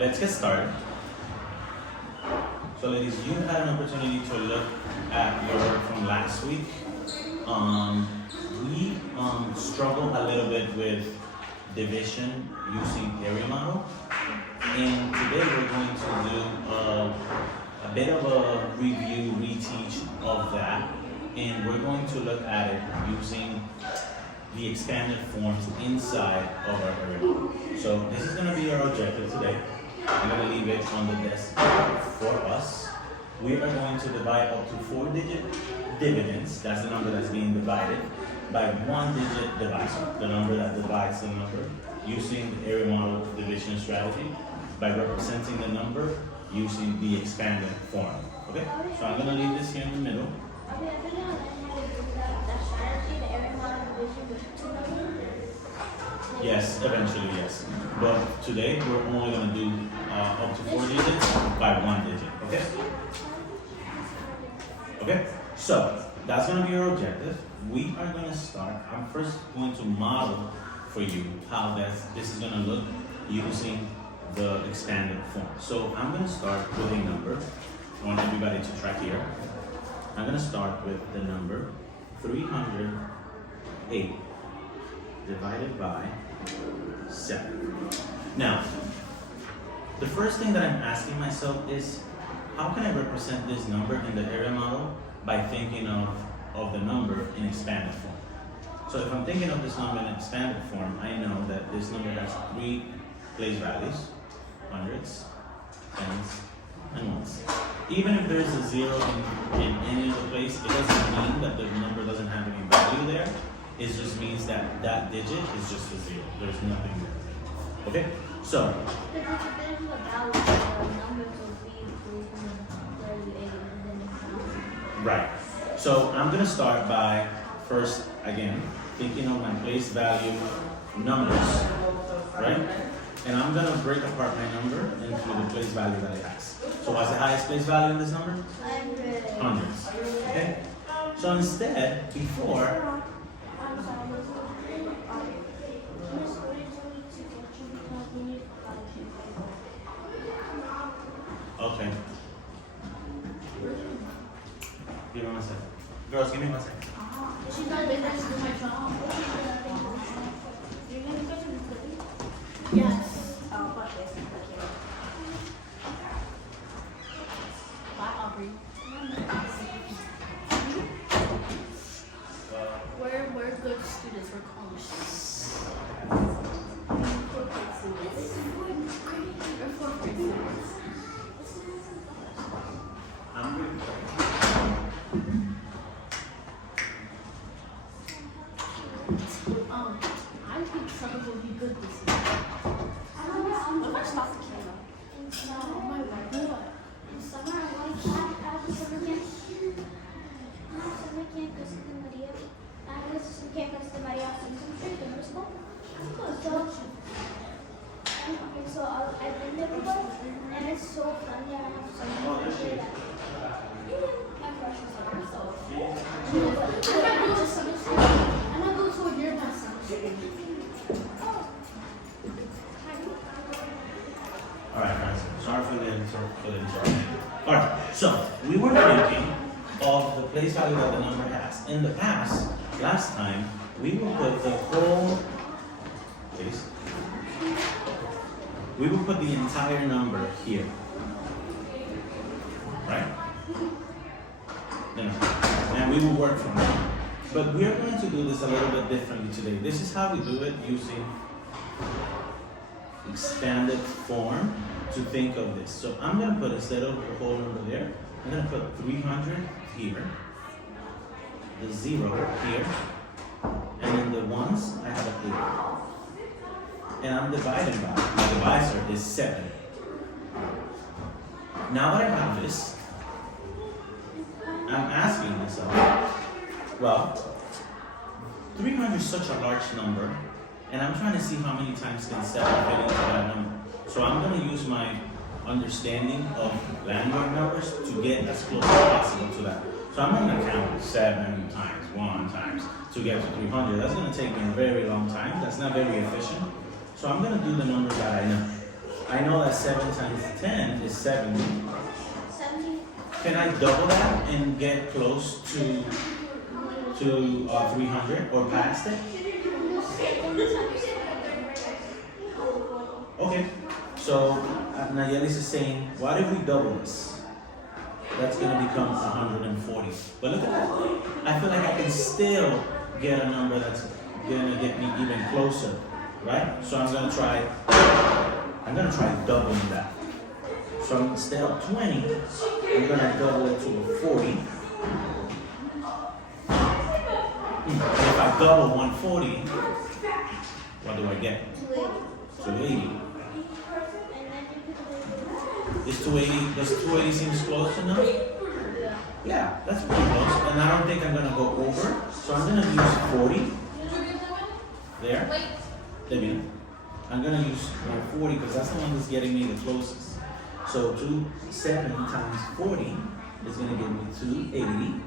let's get started. So ladies, you had an opportunity to look at your work from last week. We struggled a little bit with division using area model. And today we're going to do a bit of a review, reteach of that. And we're going to look at it using the expanded forms inside of our area model. So this is going to be our objective today. I'm going to leave it on the desk for us. We are going to divide up to 4-digit dividends, that's the number that's being divided, by 1-digit divisor, the number that divides the number, using the area model division strategy by representing the number using the expanded form. Okay? So I'm going to leave this here in the middle. Yes, eventually, yes. But today we're only going to do up to 4 digits by 1 digit. Okay? Okay? So that's going to be our objective. We are going to start. I'm first going to model for you how this is going to look using the expanded form. So I'm going to start with a number. I want everybody to track here. I'm going to start with the number 308 divided by 7. Now, the first thing that I'm asking myself is, how can I represent this number in the area model by thinking of the number in expanded form? So if I'm thinking of this number in expanded form, I know that this number has 3 place values, hundreds, tens, and ones. Even if there's a 0 in any other place, it doesn't mean that the number doesn't have any value there. It just means that that digit is just a 0. There's nothing there. Okay? So. Right. So I'm going to start by first, again, thinking of my place value numbers. Right? And I'm going to break apart my number into the place value that it has. So what's the highest place value in this number? 100. Hundreds. Okay? So instead, before, okay. Give me 1 second. Girls, give me 1 second. She's not been next to my job. Yes. Bye, Aubrey. We're good students. We're college students. We're good students. We're fourth grade students. I'm good. I think Trevor will be good this year. What if I stop the camera? Oh my God, what? In summer, I want to have a summer camp. Summer camp kasi the Maria. I was summer camp kasi the Maria from some street in the school. So I've been there before, and it's so fun. Yeah, I have so much fun there. My crush is summer, so. I'm not going to summer school. I'm not going to a year past summer school. Alright, guys. Sorry for the interruption. Alright, so we were thinking of the place value that the number has. In the past, last time, we would put the whole place. We will put the entire number here. Right? And we will work from there. But we are going to do this a little bit differently today. This is how we do it using expanded form to think of this. So I'm going to put, instead of the whole number there, I'm going to put 300 here, the 0 here, and then the ones, I have a 8. And I'm dividing by, my divisor is 7. Now that I have this, I'm asking myself, well, 300 is such a large number, and I'm trying to see how many times can 7 fit into that number. So I'm going to use my understanding of landmark numbers to get as close as possible to that. So I'm going to count 7 times, 1 times to get to 300. That's going to take me a very long time. That's not very efficient. So I'm going to do the numbers that I know. I know that 7 times 10 is 70. 70. Can I double that and get close to 300 or past it? Okay. So Nayeli's is saying, what if we double this? That's gonna become 140. But look at that. I feel like I can still get a number that's gonna get me even closer, right? So I'm gonna try doubling that. So instead of 20, I'm gonna double it to a 40. And if I double 140, what do I get? 280. Is 280, does 280 seems close enough? Yeah, that's pretty close. And I don't think I'm gonna go over. So I'm gonna use 40. There. There. I'm gonna use 40 because that's the one that's getting me the closest. So 7 times 40 is gonna give me 280.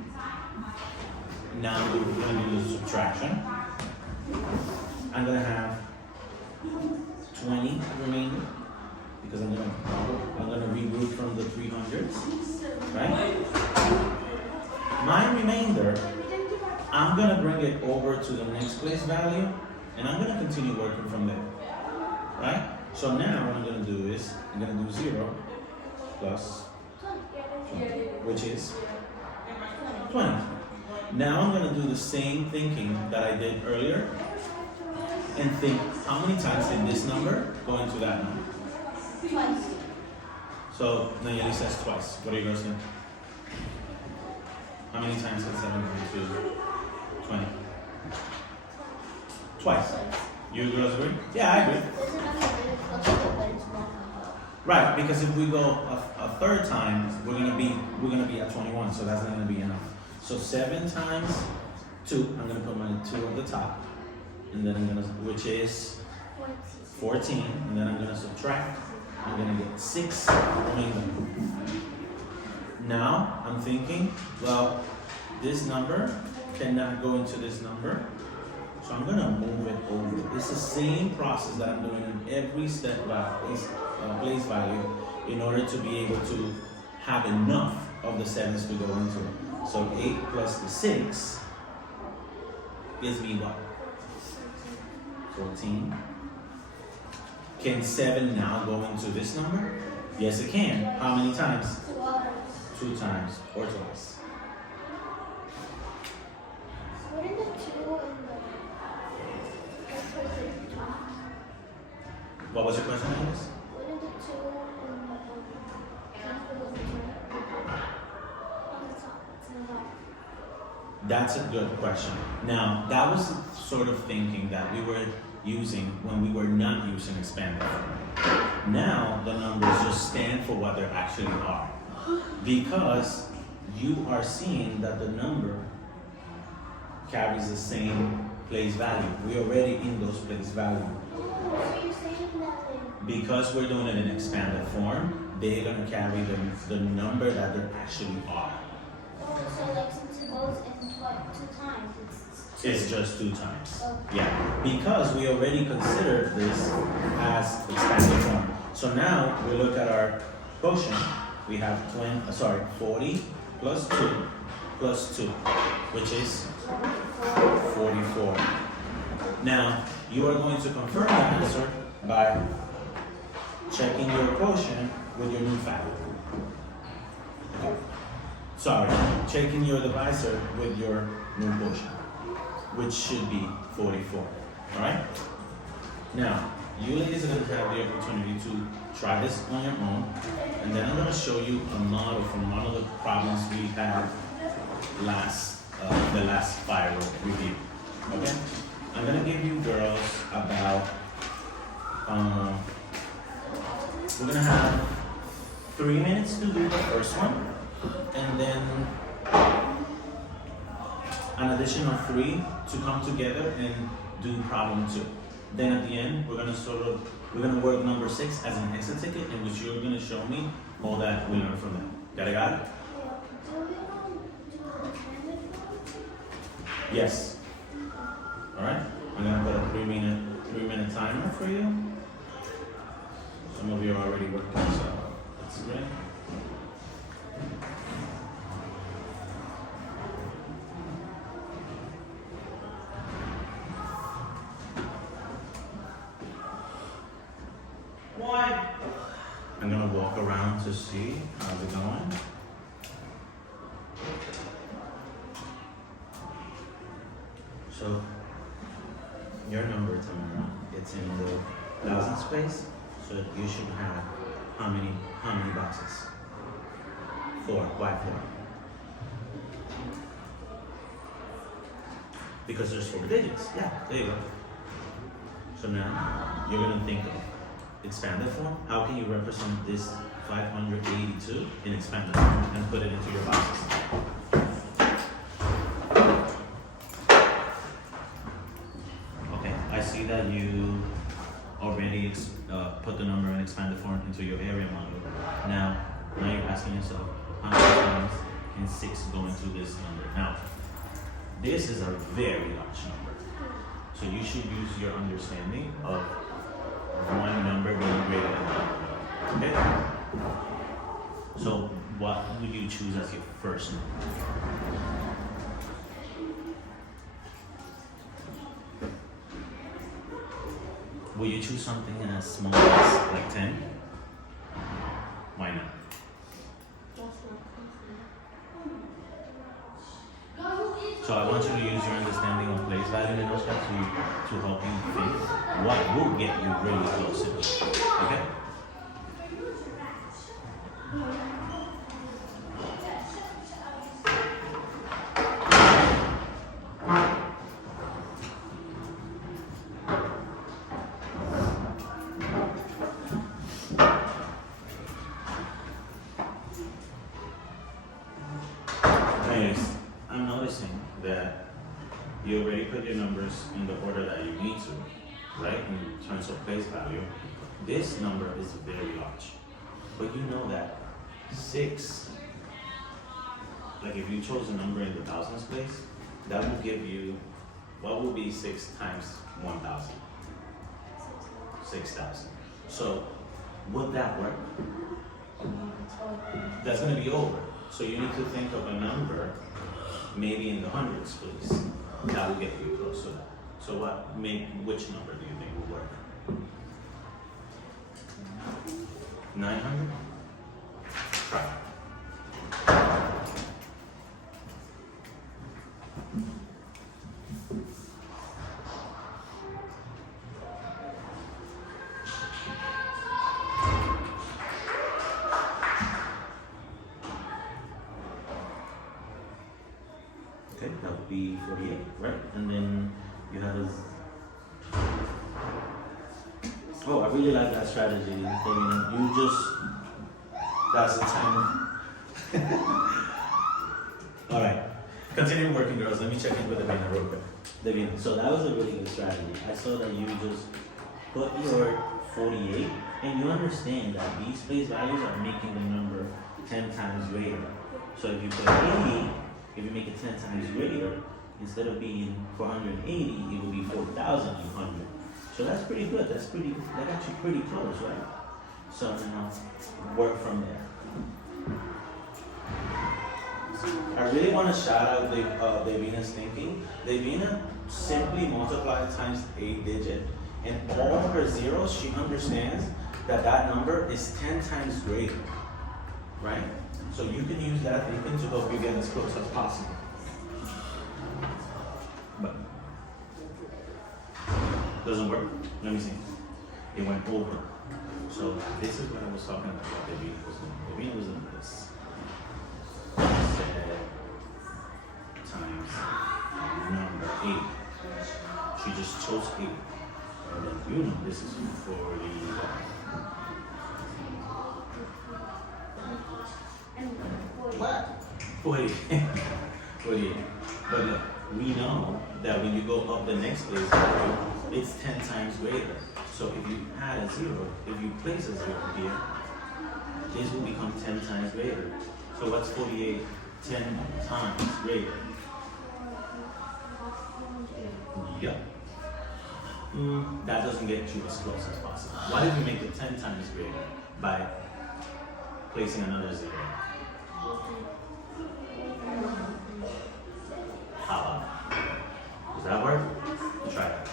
Now we're gonna do the subtraction. I'm gonna have 20 remaining because I'm gonna regroup from the 300s, right? My remainder, I'm gonna bring it over to the next place value, and I'm gonna continue working from there, right? So now what I'm gonna do is I'm gonna do 0 plus 20, which is 20. Now I'm gonna do the same thinking that I did earlier, and think how many times did this number go into that number? Twice. So Nayeli says twice. What are you guys saying? How many times did 7 go into 20? Twice. You girls agree? Yeah, I agree. There's another really close to it, but it's not. Right, because if we go a third time, we're gonna be at 21, so that's not gonna be enough. So 7 times 2, I'm gonna put my 2 on the top, and then which is 14, and then I'm gonna subtract. I'm gonna get 6 remainder. Now I'm thinking, well, this number cannot go into this number, so I'm gonna move it over. It's the same process that I'm doing in every step place value in order to be able to have enough of the 7s to go into it. So 8 plus the 6 gives me what? 14. Can 7 now go into this number? Yes, it can. How many times? 2 times or twice. Wouldn't the 2 and the top? What was your question, Alice? Wouldn't the 2 and the on the top? It's in the top. That's a good question. Now, that was the sort of thinking that we were using when we were not using expanded form. Now, the numbers just stand for what they actually are. Because you are seeing that the number carries the same place value. We're already in those place value. So you're saying that Because we're doing it in expanded form, they're gonna carry the number that they actually are. so like since it goes in 2 times, It's just 2 times. Okay. Yeah, because we already considered this as expanded form. So now we look at our quotient. We have 40 plus 2 plus 2, which is 44. Now, you are going to confirm the answer by checking your quotient with your new factor. Okay. Sorry, checking your divisor with your new quotient, which should be 44. Alright? Now, you ladies are going to have the opportunity to try this on your own, and then I'm going to show you a model from one of the problems we had the last spiral review. Okay? I'm going to give you girls about, we're going to have 3 minutes to do the first one, and then an additional 3 to come together and do problem 2. Then at the end, we're gonna work number 6 as an exit ticket, in which you're gonna show me all that we learned from that. Got it? Yes. All right. I'm gonna put a 3 minute timer for you. Some of you are I'm gonna walk around to see how's it going. So your number, Tamara, it's in the thousand space. So you should have how many boxes? 4. Why 4? Because there's 4 digits. Yeah, there you go. So now you're gonna think of expanded form. How can you represent this 582 in expanded form and put it into your boxes? Okay, I see that you already put the number in expanded form into your area model. Now you're asking yourself, how many times can 6 go into this number? Now, this is a very large number. So you should use your understanding of one number being greater than another. Okay? So what would you choose as your first number? Will you choose something as small as like 10? Why not? So I want you to use your understanding of place value and those to help you think what will get you really close to it. Okay? Anyways, I'm noticing that you already put your numbers in the order that you need to, right? In terms of place value. This number is very large. But you know that 6, like if you chose a number in the thousands place, that will give you, what will be 6 times 1,000? 6,000. So, would that work? That's gonna be over. So you need to think of a number, maybe in the hundreds, please. That will get you close to that. So which number do you think will work? 900? Try. Okay, that would be 48, right? And then you have a... Oh, I really like that strategy. You just... That's the time. All right. Continue working, girls. Let me check in with Davina real quick. Davina, so that was a really good strategy. I saw that you just put your 48, and you understand that these place values are making the number 10 times greater. So if you put 80, if you make it 10 times greater, instead of being 480, it will be 4,200. So that's pretty good. That got you pretty close, right? So now work from there. I really want to shout out Davina's thinking. Davina simply multiplied times 8 digit, and all her zeros, she understands that that number is 10 times greater, right? So you can use that thinking to help you get as close as possible. But doesn't work. Let me see. It went over. So this is what I was talking about. Davina was doing this. Set times number 8. She just chose 8. And then you know this is 40. What? 48. 48. But look, we know that when you go up the next place value, it's 10 times greater. So if you add a 0, if you place a 0 here, this will become 10 times greater. So what's 48? 10 times greater. Yep. That doesn't get you as close as possible. Why did we make it 10 times greater? By placing another 0. How about that? Does that work? Try it.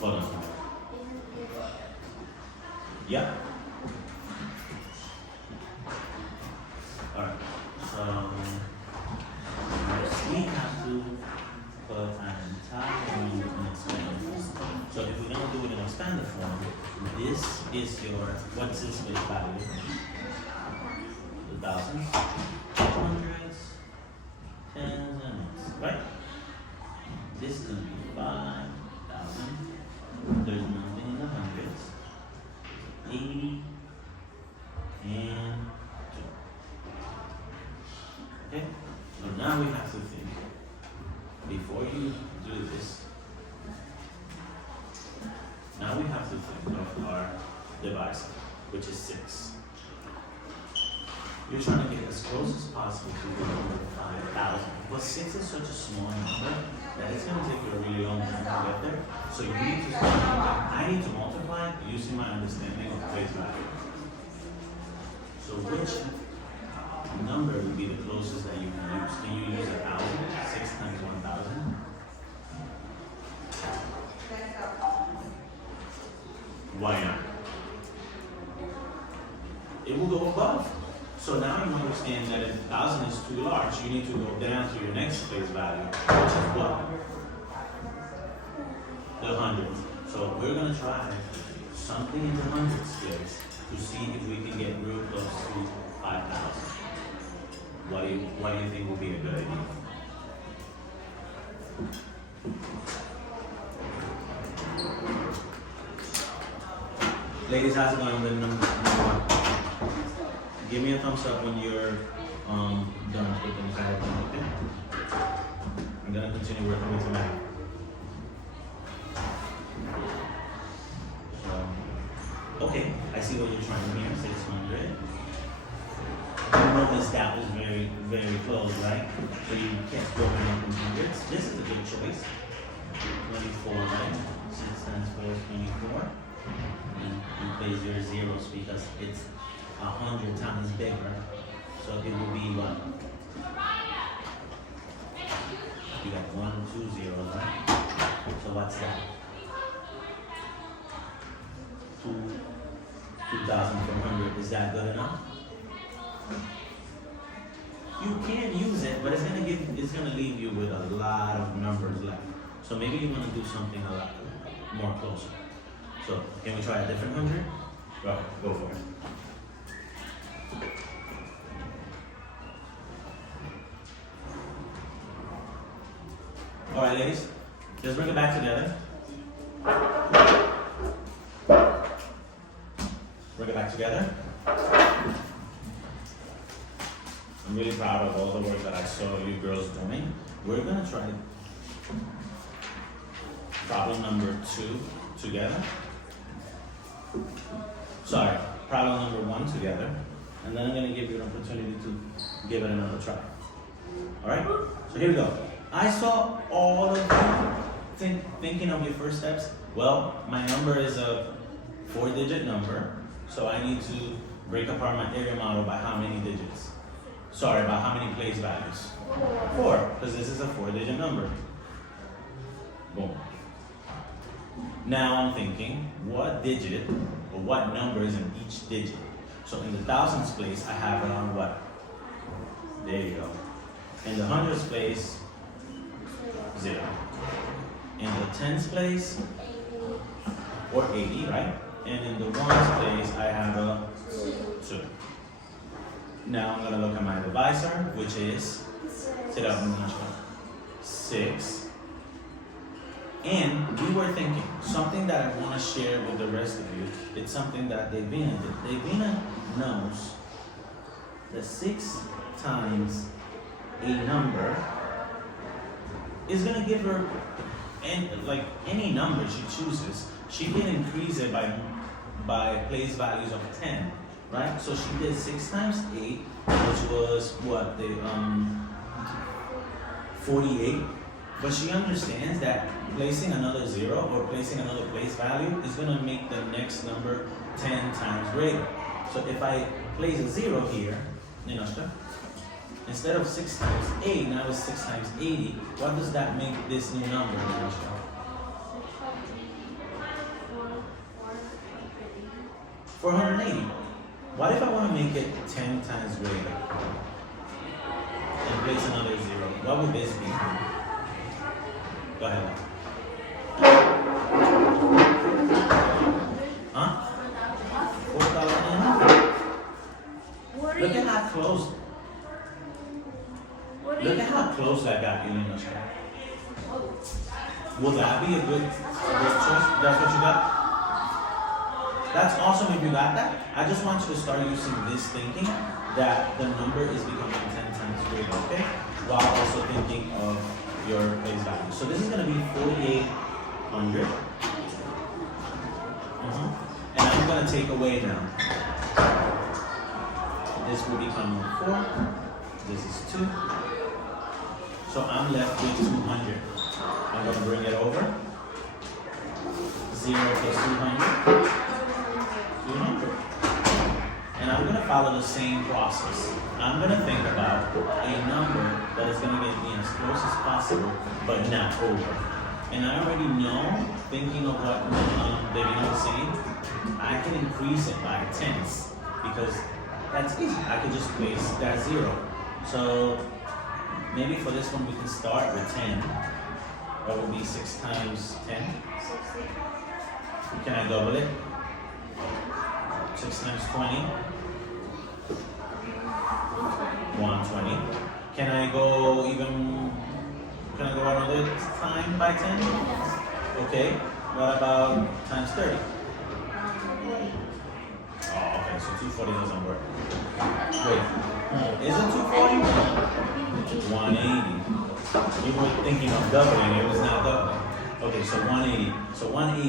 Hold on. Yeah. Alright. So first we have to put an entire number in expander form. So if we're gonna do it in expander form, this is your what's this space value? The thousands, hundreds, tens, and ones, right? This is gonna be 5,000. There's nothing in the hundreds. 80 and 2. Okay? So now we have to think. Before you do this, now we have to think of our divisor, which is 6. You're trying to get as close as possible to the number 5,000. But 6 is such a small number that it's going to take you a really long time to get there. So you need to start thinking, I need to multiply using my understanding of place value. So which number would be the closest that you can use? Can you use 1,000? 6 times 1,000? Why not? It will go above. So now you understand that if 1,000 is too large, you need to go down to your next place value, which is what? The hundreds. So we're going to try something in the hundreds place to see if we can get real close to 5,000. What do you think would be a good idea? Ladies, how's it going with number 1? Give me a thumbs up when you're done with them, okay? I'm gonna continue working with the math. So, okay, I see what you're trying here, 600. You notice that was very, very close, right? So you kept broken up in hundreds. This is a good choice. 24, right? 6 times 4 is 24. And you place your zeros because it's 100 times bigger. So it will be what? You got 1, 2 zeros, right? So what's that? 2,400. Is that good enough? You can use it, but it's gonna leave you with a lot of numbers left. So maybe you want to do something a lot more closer. So can we try a different 100? Right, go for it. All right, ladies, let's bring it back together. Bring it back together. I'm really proud of all the work that I saw you girls doing. We're gonna try problem number 2 together. Sorry, problem number 1 together. And then I'm gonna give you an opportunity to give it another try. All right, so here we go. I saw all of you thinking of your first steps. Well, my number is a 4-digit number, so I need to break apart my area model by how many digits? Sorry, by how many place values? 4, because this is a 4-digit number. Boom. Now I'm thinking, what digit or what number is in each digit? So in the thousands place, I have it on what? There you go. In the hundreds place, 0. In the tens place, or 80, right? And in the ones place, I have a 2. Now I'm gonna look at my divisor, which is 6. And we were thinking, something that I wanna share with the rest of you, it's something that Davina did. Davina knows that 6 times a number is gonna give her, any number she chooses, she can increase it by place values of 10, right? So she did 6 times 8, which was what, 48. But she understands that placing another 0 or placing another place value is gonna make the next number 10 times greater. So if I place a 0 here, Instead of 6 times 8, now it's 6 times 80. What does that make this new number, Natasha? 480. What if I want to make it 10 times greater? And place another 0. What would this be? Go ahead. Huh? 4,800. Look at how close. Look at how close I got you in the show. Will that be a good choice? That's what you got? That's awesome if you got that. I just want you to start using this thinking that the number is becoming 10 times greater, okay? While also thinking of your place value. So this is going to be 4,800. And I'm going to take away now. This will become 4. This is 2. So I'm left with 200. I'm going to bring it over. 0 plus 200. 200. And I'm going to follow the same process. I'm going to think about a number that is going to get me as close as possible, but not over. And I already know, thinking of what Davina was saying, I can increase it by tenths because that's easy. I can just place that 0. So maybe for this one we can start with 10. That would be 6 times 10. 60. Can I double it? 6 times 20. 120. Can I go another time by 10? Okay. What about times 30? Oh, okay, so 240 doesn't work. Wait, is it 240? 180. You were thinking of doubling, it was not doubling. Okay, so 180. So 180.